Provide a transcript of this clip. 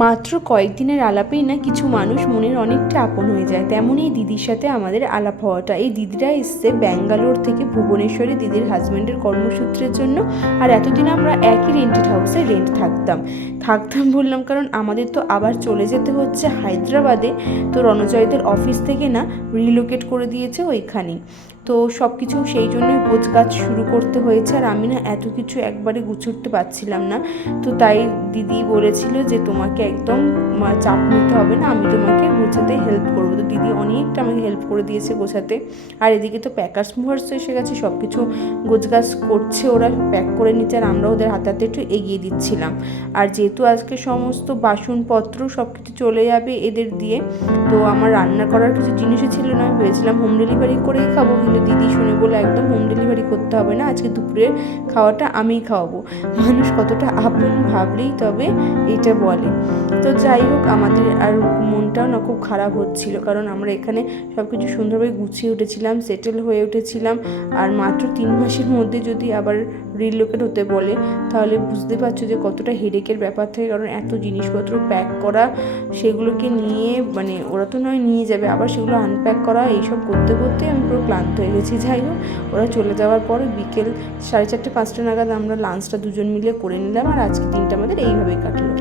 মাত্র কয়েকদিনের আলাপেই না কিছু মানুষ মনের অনেকটা আপন হয়ে যায়। তেমনই এই দিদির সাথে আমাদের আলাপ হওয়াটা। এই দিদিরা এসছে ব্যাঙ্গালোর থেকে ভুবনেশ্বরে দিদির হাজব্যান্ডের কর্মসূত্রের জন্য। আর এতদিন আমরা একই রেন্টেড হাউসে রেন্ট থাকতাম। থাকতাম বললাম, কারণ আমাদের তো আবার চলে যেতে হচ্ছে হায়দ্রাবাদে। তো রণজয়দের অফিস থেকে না রিলোকেট করে দিয়েছে ওইখানেই। তো সব কিছু সেই জন্যই গোছগাছ শুরু করতে হয়েছে, আর আমি না এত কিছু একবারে গুছুরতে পারছিলাম না। তো তাই দিদি বলেছিল যে তোমাকে একদম চাপ নিতে হবে না, আমি তোমাকে গোছাতে হেল্প করব। তো দিদি অনেকটা আমাকে হেল্প করে দিয়েছে গোছাতে। আর এদিকে তো প্যাকার্স মুভার্স এসে গেছে সব কিছু গোছগাছ করছে ওরা প্যাক করে নিচ্ছে, আর আমরা ওদের হাতে হাতে একটু এগিয়ে দিচ্ছিলাম। আর যেহেতু আজকে সমস্ত বাসনপত্র সব কিছু চলে যাবে এদের দিয়ে, তো আমার রান্না করার কিছু জিনিসই ছিল না। আমি ভেবেছিলাম হোম ডেলিভারি করেই খাব, কিন্তু দিদি শুনে বলে একদম হোম ডেলিভারি করতে হবে না, আজকে দুপুরের খাওয়াটা আমিই খাওয়াবো। মানুষ কতটা আপন ভাবলেই তবে এটা বলে। তো যাই হোক, আমাদের আর মনটাও না খুব খারাপ হচ্ছিল, কারণ আমরা এখানে সব কিছু সুন্দরভাবে গুছিয়ে উঠেছিলাম সেটেল হয়ে উঠেছিলাম, আর মাত্র তিন মাসের মধ্যে যদি আবার রিলোকেট হতে বলে, তাহলে বুঝতে পারছ যে কতটা হেডেকের ব্যাপার থাকে কারণ এত জিনিসপত্র প্যাক করা, সেগুলোকে নিয়ে মানে ওরা তো নয় নিয়ে যাবে, আবার সেগুলো আনপ্যাক করা, এইসব করতে করতে আমি পুরো ক্লান্ত হয়ে গেছি। যাই হোক, ওরা চলে যাওয়ার পর বিকেল সাড়ে চারটে, পাঁচটা নাগাদ আমরা লাঞ্চটা দুজন মিলে করে নিলাম, আর আজকে দিনটা আমাদের এইভাবেই কাটলো।